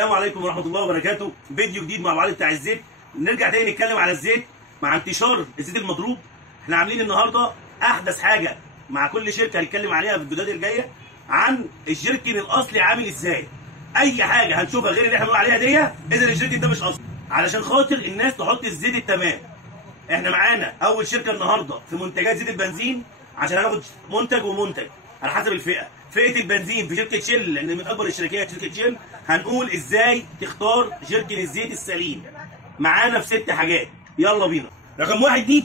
السلام عليكم ورحمه الله وبركاته. فيديو جديد مع بعض بتاع الزيت. نرجع تاني نتكلم على الزيت مع انتشار الزيت المضروب. احنا عاملين النهارده احدث حاجه مع كل شركه هنتكلم عليها في الفيديوهات الجايه عن الجيركن الاصلي عامل ازاي. اي حاجه هنشوفها غير اللي احنا بنقول عليها دي اذا الجيركن ده مش اصلي، علشان خاطر الناس تحط الزيت التمام. احنا معانا اول شركه النهارده في منتجات زيت البنزين، عشان هناخد منتج ومنتج على حسب الفئه. فئه البنزين في شركه شيل، لان من اكبر الشركات شركه شيل، هنقول ازاي تختار جيركن الزيت السليم. معانا في 6 حاجات، يلا بينا. رقم 1 دي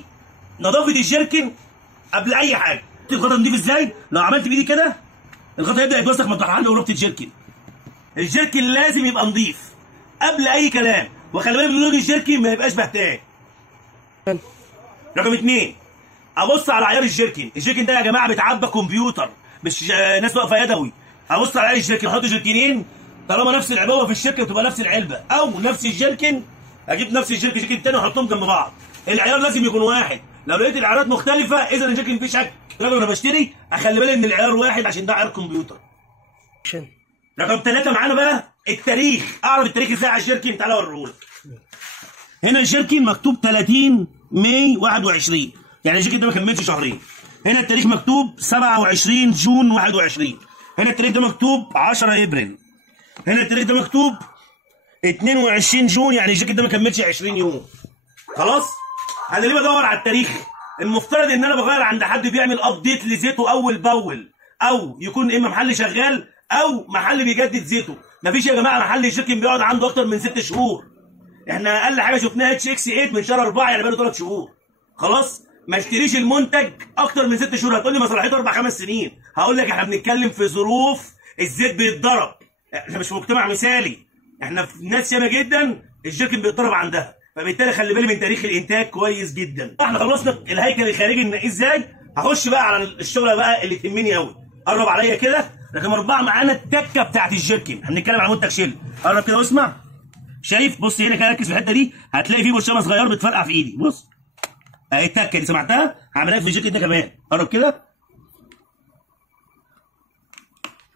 نظافه الجيركن قبل اي حاجه. الغطا نضيف ازاي؟ لو عملت بايدي كده الغطا يبدا يتوسخ ما تطلعش وربط الجيركن. الجيركن لازم يبقى نضيف قبل اي كلام، وخلي بالك من لون الجيركن ما يبقاش بهتان. رقم 2 ابص على عيار الجيركن. الجيركن ده يا جماعه بيتعبى كمبيوتر، مش ناس واقفه يدوي. ابص على عيار الجيركن، احط جيركنين طالما نفس العبوه في الشركه بتبقى نفس العلبه، او نفس الجيركن اجيب نفس جيركن تاني واحطهم جنب بعض. العيار لازم يكون واحد. لو لقيت العيارات مختلفه اذا الجيركن فيه شك. لازم انا بشتري اخلي بالي ان العيار واحد عشان ده عيار كمبيوتر. رقم 3 معانا بقى التاريخ. اعرف التاريخ ازاي على الجيركن؟ تعالى اوريهولك. هنا الجيركن مكتوب 30 ماي 21، يعني الجيركن ده ما كملش شهرين. هنا التاريخ مكتوب 27 جون 21. هنا التاريخ ده مكتوب 10 ابريل. هنا التاريخ ده مكتوب 22 جون، يعني الجيركن ده ما كملش 20 يوم. خلاص؟ انا ليه بدور على التاريخ؟ المفترض ان انا بغير عند حد بيعمل ابديت لزيته اول باول، او يكون اما محل شغال او محل بيجدد زيته. مفيش يا جماعه محل الجيركن بيقعد عنده اكتر من 6 شهور. احنا اقل حاجه شفناها اتش اكس 8 من شهر 4، يعني بقاله 3 شهور. خلاص؟ ما اشتريش المنتج اكتر من 6 شهور. هتقول لي مصلحته 4 5 سنين. هقول لك احنا بنتكلم في ظروف الزيت بيتضرب. احنا مش في مجتمع مثالي، احنا في ناس ياما جدا الجيركن بيتضرب عندها، فبالتالي خلي بالي من تاريخ الانتاج كويس جدا. احنا خلصنا الهيكل الخارجي ننقيه ازاي. هخش بقى على الشغله بقى اللي تهمني قوي. قرب عليا كده. رقم 4 معانا التكه بتاعت الجيركن. هنتكلم على منتج شيل. قرب كده واسمع. شايف؟ بص هنا كده، ركز في الحته دي، هتلاقي في برشامه صغير بتفرقع في ايدي. بص اهي التكه دي، سمعتها؟ هعملها في الجيركن ده كمان. قرب كده.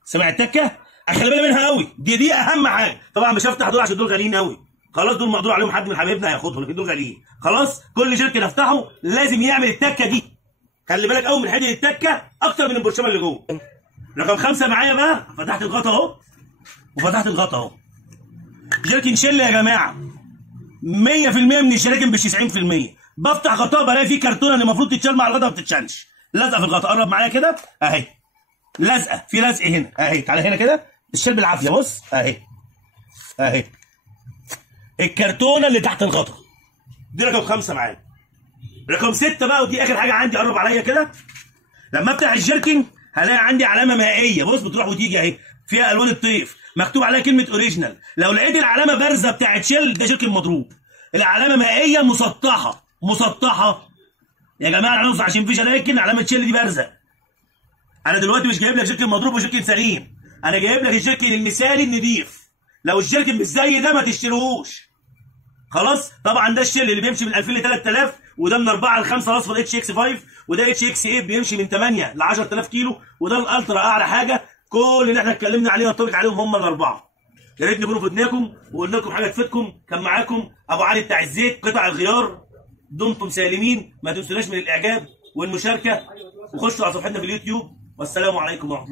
سمع التكه؟ خلي بالي منها قوي، دي اهم حاجه. طبعا مش هفتح دول عشان دول غاليين قوي. خلاص دول مقدور عليهم، حد من حبايبنا هياخدهم، لكن دول غاليين. خلاص؟ كل جيركن افتحه لازم يعمل التكه دي. خلي بالك قوي من حته التكه اكتر من البرشامه اللي جوه. رقم 5 معايا بقى. فتحت الغطا اهو وفتحت الغطا اهو. جيركن شيل يا جماعه 100% من الجيركن مش 90%. بفتح غطاء بلاقي فيه كرتونه اللي المفروض تتشال مع الغطا ما بتتشالش، لازقه في الغطاء. قرب معايا كده اهي، لازقه في لزق هنا اهي. تعالى هنا كده، الشيل بالعافيه. بص اهي اهي الكرتونه اللي تحت الغطا دي. رقم 5 معايا. رقم 6 بقى، ودي اخر حاجه عندي. قرب عليا كده. لما افتح الجيركن هلاقي عندي علامه مائيه. بص بتروح وتيجي اهي، فيها الوان الطيف، مكتوب عليها كلمه اوريجينال. لو لقيت العلامه بارزه بتاعت شيل ده جيركن مضروب. العلامه مائيه مسطحه يا جماعه. العنصر عشان في جراكن علامه شيل دي بارزه. انا دلوقتي مش جايب لك جيركن مضروب وجيركن سليم، انا جايب لك الجيركن المثالي النضيف. لو الجيركن مش زي ده ما تشتريهوش. خلاص؟ طبعا ده الشيل اللي بيمشي من 2000 ل 3000، وده من 4 ل 5 الاصفر اتش اكس 5، وده اتش اكس 8 بيمشي من 8 ل 10000 كيلو، وده الالترا اعلى حاجه. كل اللي احنا اتكلمنا عليه واتفق عليهم هم الاربعه. يا ريت نكونوا فدناكم وقلنا لكم حاجه تفيدكم. كان معاكم ابو علي بتاع الزيت قطع الغيار. دمتم سالمين. ما تنسوناش من الاعجاب والمشاركه، وخشوا على صفحتنا في اليوتيوب. والسلام عليكم ورحمه الله.